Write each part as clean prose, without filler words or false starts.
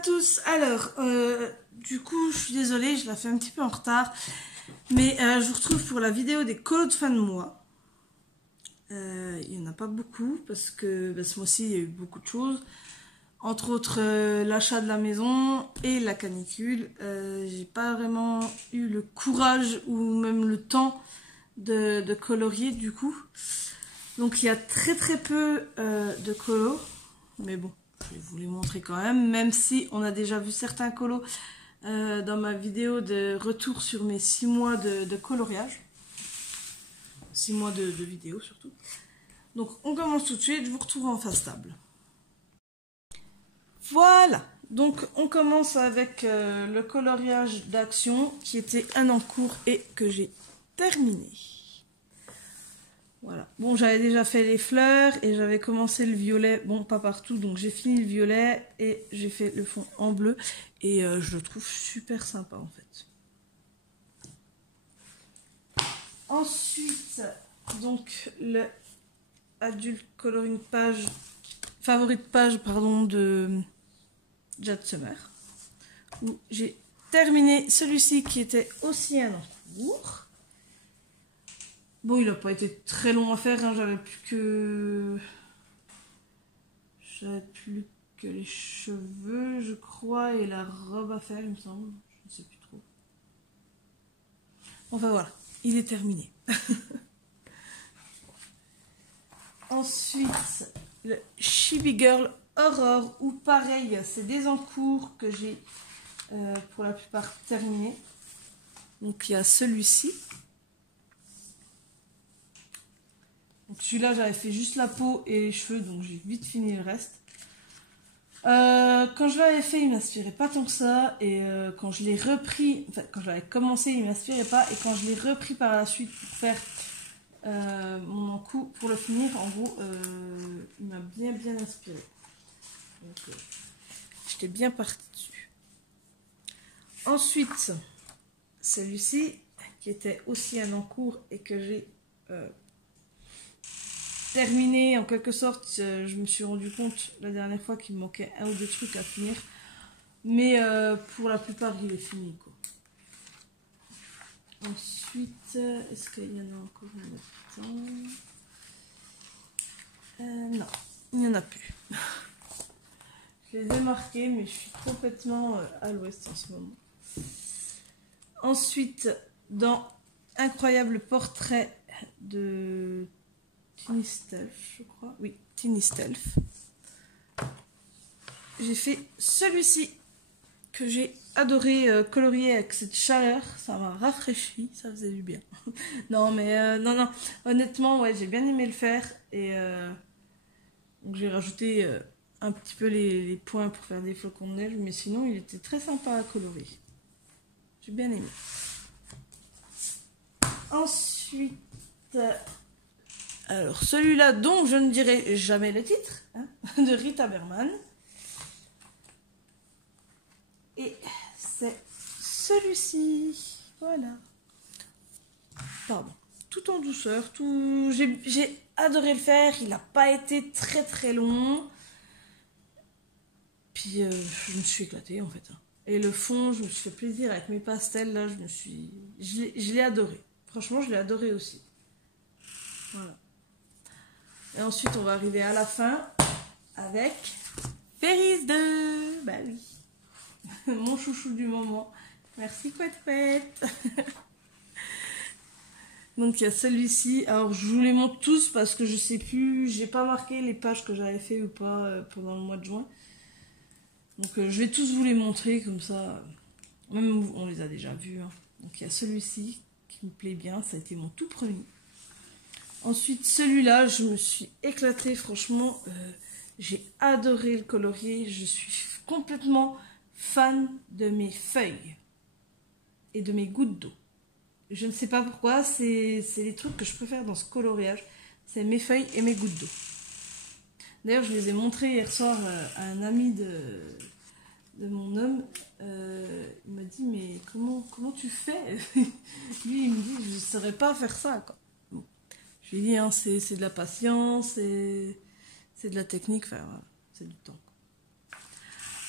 tous. Alors, du coup, je suis désolée, je la fais un petit peu en retard. Mais je vous retrouve pour la vidéo des colos de fin de mois. Il n'y en a pas beaucoup parce que ce mois-ci, il y a eu beaucoup de choses. Entre autres, l'achat de la maison et la canicule. J'ai pas vraiment eu le courage ou même le temps de colorier du coup. Donc, il y a très peu de colos. Mais bon, je vais vous les montrer quand même si on a déjà vu certains colos dans ma vidéo de retour sur mes 6 mois de coloriage. 6 mois de vidéo surtout. Donc on commence tout de suite, je vous retrouve en face table. Voilà, donc on commence avec le coloriage d'Action qui était un en cours et que j'ai terminé. Voilà, bon j'avais déjà fait les fleurs et j'avais commencé le violet, bon pas partout, donc j'ai fini le violet et j'ai fait le fond en bleu et je le trouve super sympa en fait. Ensuite, donc le Adult Coloring Page, favorite page pardon de Jade Summer, où j'ai terminé celui-ci qui était aussi un en cours. Bon, il n'a pas été très long à faire, hein. J'avais plus que les cheveux, je crois, et la robe à faire, il me semble. Je ne sais plus trop. Enfin voilà, il est terminé. Ensuite, le Chibi Girl Horror, où pareil, c'est des encours que j'ai pour la plupart terminés. Donc il y a celui-ci. Donc celui-là, j'avais fait juste la peau et les cheveux, donc j'ai vite fini le reste. Quand je l'avais fait, il m'inspirait pas tant que ça, et quand je l'ai repris, enfin quand j'avais commencé, il m'inspirait pas, et quand je l'ai repris par la suite pour faire mon coup pour le finir, en gros, il m'a bien inspiré. Donc, j'étais bien partie dessus. Ensuite, celui-ci, qui était aussi un encours et que j'ai terminé en quelque sorte. Je me suis rendu compte la dernière fois qu'il me manquait un ou deux trucs à finir. Mais pour la plupart, il est fini, quoi. Ensuite, est-ce qu'il y en a encore un autre? Non, il n'y en a plus. Je les ai marqués, mais je suis complètement à l'ouest en ce moment. Ensuite, dans Incroyable portrait de Tiny Stealth, je crois. Oui, Tiny Stealth. J'ai fait celui-ci que j'ai adoré colorier avec cette chaleur. Ça m'a rafraîchi, ça faisait du bien. Non, mais non. Honnêtement, ouais, j'ai bien aimé le faire. Et donc j'ai rajouté un petit peu les points pour faire des flocons de neige. Mais sinon, il était très sympa à colorer. J'ai bien aimé. Ensuite, alors celui-là dont je ne dirai jamais le titre, hein, de Rita Berman. Et c'est celui-ci. Voilà. Pardon. Tout en douceur. Tout. J'ai adoré le faire. Il n'a pas été très long. Puis je me suis éclatée en fait. Et le fond, je me suis fait plaisir avec mes pastels. Là, je l'ai adoré. Franchement, je l'ai adoré aussi. Voilà. Et ensuite, on va arriver à la fin avec Fairies 2. Bah oui. Mon chouchou du moment. Merci Couette. Donc il y a celui-ci. Alors je vous les montre tous parce que je sais plus. J'ai pas marqué les pages que j'avais fait ou pas pendant le mois de juin. Donc je vais tous vous les montrer comme ça. Même on les a déjà vus. Hein. Donc il y a celui-ci qui me plaît bien. Ça a été mon tout premier. Ensuite celui-là, je me suis éclatée. Franchement, j'ai adoré le colorier. Je suis complètement fan de mes feuilles et de mes gouttes d'eau. Je ne sais pas pourquoi, c'est les trucs que je préfère dans ce coloriage. C'est mes feuilles et mes gouttes d'eau. D'ailleurs, je les ai montrés hier soir à un ami de mon homme. Il m'a dit, mais comment tu fais? Lui, il me dit, je ne saurais pas faire ça, quoi. Bon. Je lui ai dit, hein, c'est de la patience, c'est de la technique, enfin, voilà, c'est du temps.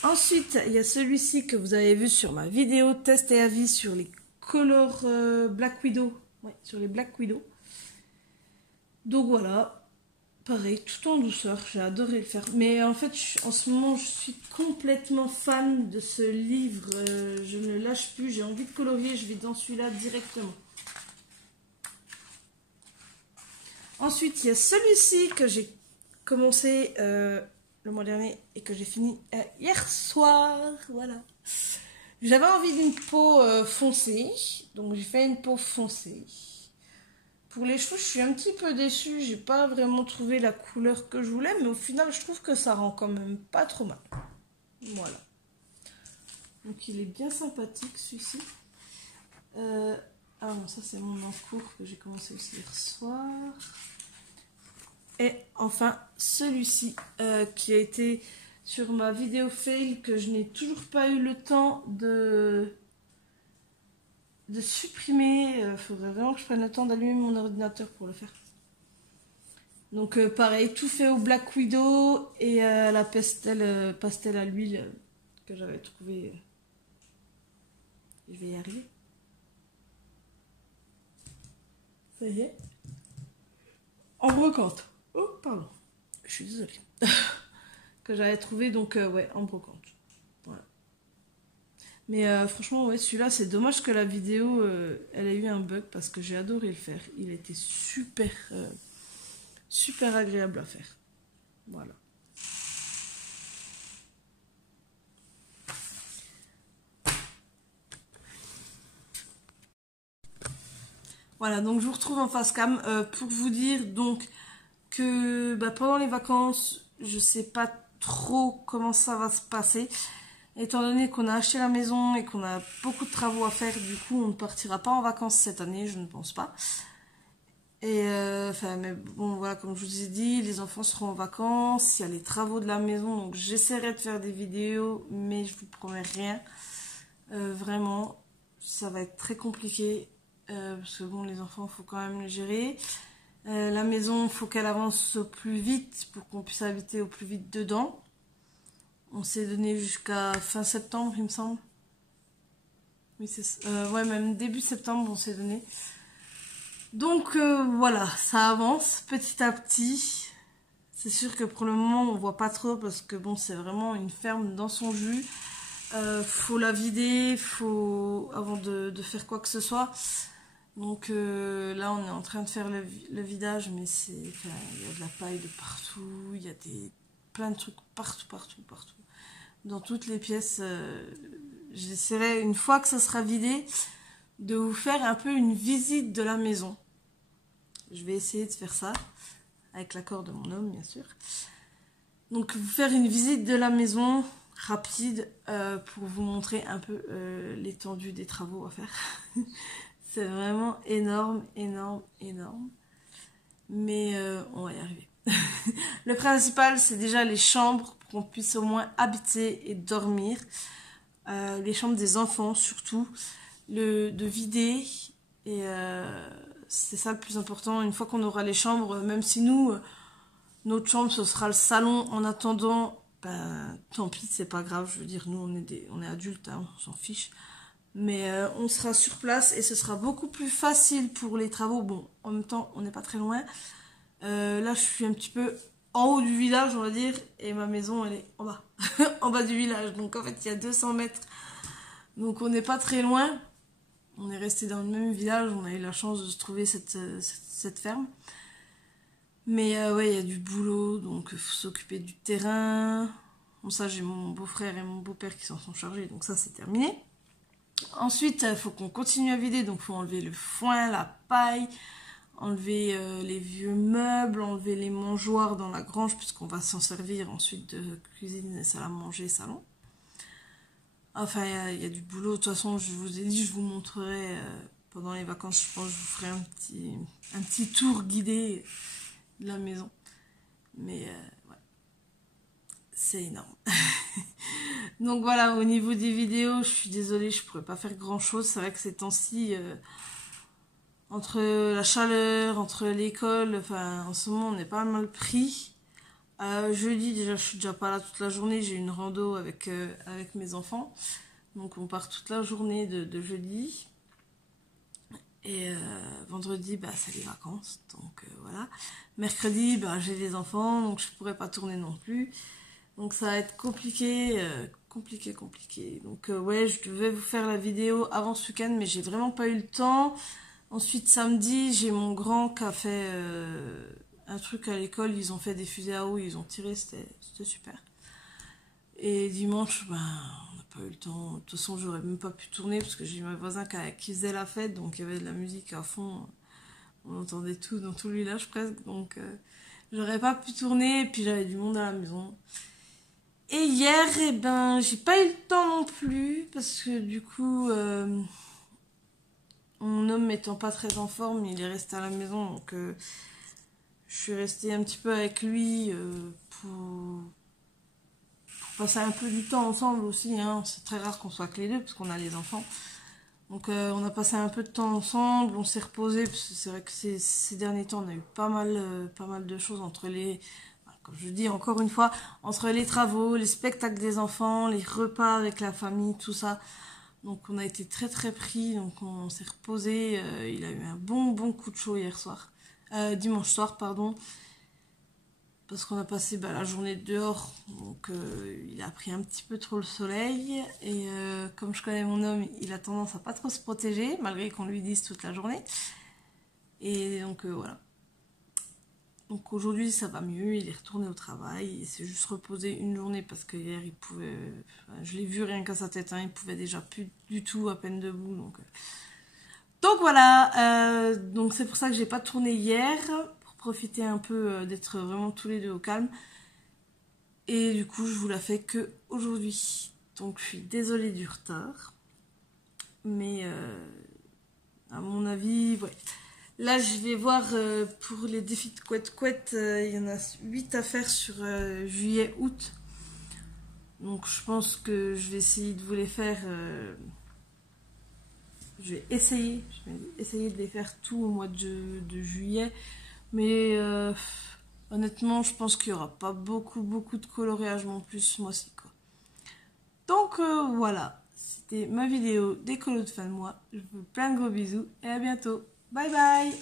Ensuite, il y a celui-ci que vous avez vu sur ma vidéo test et avis sur les Color Black Widow. Ouais, sur les Black Widow. Donc voilà, pareil, tout en douceur, j'ai adoré le faire. Mais en fait, en ce moment, je suis complètement fan de ce livre. Je ne le lâche plus, j'ai envie de colorier, je vais dans celui-là directement. Ensuite, il y a celui-ci que j'ai commencé le mois dernier et que j'ai fini hier soir. Voilà. J'avais envie d'une peau foncée, donc j'ai fait une peau foncée. Pour les cheveux, je suis un petit peu déçue, j'ai pas vraiment trouvé la couleur que je voulais, mais au final, je trouve que ça rend quand même pas trop mal. Voilà. Donc il est bien sympathique celui-ci. Ah bon, ça c'est mon encours que j'ai commencé aussi hier soir. Et enfin celui-ci qui a été sur ma vidéo fail que je n'ai toujours pas eu le temps de supprimer. Faudrait vraiment que je prenne le temps d'allumer mon ordinateur pour le faire. Donc pareil, tout fait au Black Widow et la pastel à l'huile que j'avais trouvé. Je vais y arriver. Ça y est. En brocante. Oh, pardon. Je suis désolée. Que j'avais trouvé, donc, ouais, en brocante. Voilà. Mais franchement, ouais, celui-là, c'est dommage que la vidéo, elle ait eu un bug parce que j'ai adoré le faire. Il était super, super agréable à faire. Voilà. Voilà, donc je vous retrouve en face cam pour vous dire donc que pendant les vacances, je sais pas trop comment ça va se passer. Étant donné qu'on a acheté la maison et qu'on a beaucoup de travaux à faire, du coup on ne partira pas en vacances cette année, je ne pense pas. Et mais bon voilà, comme je vous ai dit, les enfants seront en vacances, il y a les travaux de la maison, donc j'essaierai de faire des vidéos, mais je vous promets rien. Vraiment, ça va être très compliqué. Parce que bon, les enfants, il faut quand même les gérer. La maison, il faut qu'elle avance au plus vite pour qu'on puisse habiter au plus vite dedans. On s'est donné jusqu'à fin septembre, il me semble. Oui, c'est ouais, même début septembre, on s'est donné. Donc voilà, ça avance petit à petit. C'est sûr que pour le moment, on voit pas trop parce que bon, c'est vraiment une ferme dans son jus. Faut la vider, avant de faire quoi que ce soit. Donc là on est en train de faire le vidage, mais il y a de la paille de partout, il y a plein de trucs partout. Dans toutes les pièces, j'essaierai une fois que ça sera vidé de vous faire un peu une visite de la maison. Je vais essayer de faire ça, avec l'accord de mon homme bien sûr. Donc vous faire une visite de la maison rapide pour vous montrer un peu l'étendue des travaux à faire. C'est vraiment énorme. Mais on va y arriver. Le principal, c'est déjà les chambres pour qu'on puisse au moins habiter et dormir. Les chambres des enfants surtout. De vider. Et c'est ça le plus important. Une fois qu'on aura les chambres, même si notre chambre, ce sera le salon en attendant, tant pis, c'est pas grave. Je veux dire, nous, on est adultes, hein, on s'en fiche. Mais on sera sur place et ce sera beaucoup plus facile pour les travaux. Bon, en même temps, on n'est pas très loin. Là, je suis un petit peu en haut du village, on va dire, et ma maison, elle est en bas, en bas du village. Donc, en fait, il y a 200 mètres. Donc, on n'est pas très loin. On est resté dans le même village. On a eu la chance de se trouver cette ferme. Mais ouais, il y a du boulot, donc il faut s'occuper du terrain. Bon, ça, j'ai mon beau-frère et mon beau-père qui s'en sont chargés, donc ça, c'est terminé. Ensuite, il faut qu'on continue à vider, donc il faut enlever le foin, la paille, enlever les vieux meubles, enlever les mangeoires dans la grange, puisqu'on va s'en servir ensuite de cuisine, salle à manger, salon. Enfin, il y a du boulot. De toute façon, je vous ai dit, je vous montrerai pendant les vacances, je pense que je vous ferai un petit tour guidé de la maison. Mais ouais, c'est énorme. Donc voilà, au niveau des vidéos, je suis désolée, je pourrais pas faire grand chose. C'est vrai que ces temps-ci, entre la chaleur, entre l'école, enfin en ce moment on est pas mal pris. Jeudi, déjà, je suis déjà pas là toute la journée. J'ai une rando avec mes enfants. Donc, on part toute la journée de jeudi. Et vendredi, bah, c'est les vacances. Donc, voilà. Mercredi, bah, j'ai les enfants. Donc, je pourrais pas tourner non plus. Donc, ça va être compliqué. Compliqué. Donc, ouais, je devais vous faire la vidéo avant ce week-end. Mais j'ai vraiment pas eu le temps. Ensuite, samedi, j'ai mon grand qui a fait un truc à l'école. Ils ont fait des fusées à eau, ils ont tiré, c'était super. Et dimanche, ben, on n'a pas eu le temps. De toute façon, j'aurais même pas pu tourner parce que j'ai eu mes voisins qui faisaient la fête, donc il y avait de la musique à fond. On entendait tout dans tout le village presque, donc j'aurais pas pu tourner. Et puis j'avais du monde à la maison. Et hier, eh ben, j'ai pas eu le temps non plus parce que du coup. Mon homme n'étant pas très en forme, il est resté à la maison, donc je suis restée un petit peu avec lui pour passer un peu du temps ensemble aussi. Hein. C'est très rare qu'on soit que les deux, parce qu'on a les enfants. Donc on a passé un peu de temps ensemble, on s'est reposé, parce que c'est vrai que ces derniers temps, on a eu pas mal de choses entre comme je dis encore une fois, entre les travaux, les spectacles des enfants, les repas avec la famille, tout ça. Donc on a été très très pris, donc on s'est reposé. Il a eu un bon coup de chaud dimanche soir, pardon, parce qu'on a passé la journée dehors, donc il a pris un petit peu trop le soleil. Et comme je connais mon homme, il a tendance à pas trop se protéger, malgré qu'on lui dise toute la journée. Et donc voilà. Donc aujourd'hui ça va mieux, il est retourné au travail, il s'est juste reposé une journée parce que hier il pouvait, je l'ai vu rien qu'à sa tête, hein, il pouvait déjà plus du tout à peine debout. Donc voilà, donc c'est pour ça que j'ai pas tourné hier, pour profiter un peu d'être vraiment tous les deux au calme. Et du coup je vous la fais que aujourd'hui. Donc je suis désolée du retard, mais à mon avis, ouais. Là, je vais voir pour les défis de couette-couette, il y en a 8 à faire sur juillet-août. Donc, je pense que je vais essayer de vous les faire. Je vais essayer de les faire tout au mois de juillet. Mais honnêtement, je pense qu'il n'y aura pas beaucoup de coloriage non plus ce mois-ci, quoi. Donc, voilà. C'était ma vidéo d'écolo de fin de mois. Je vous fais plein de gros bisous et à bientôt. Bye bye!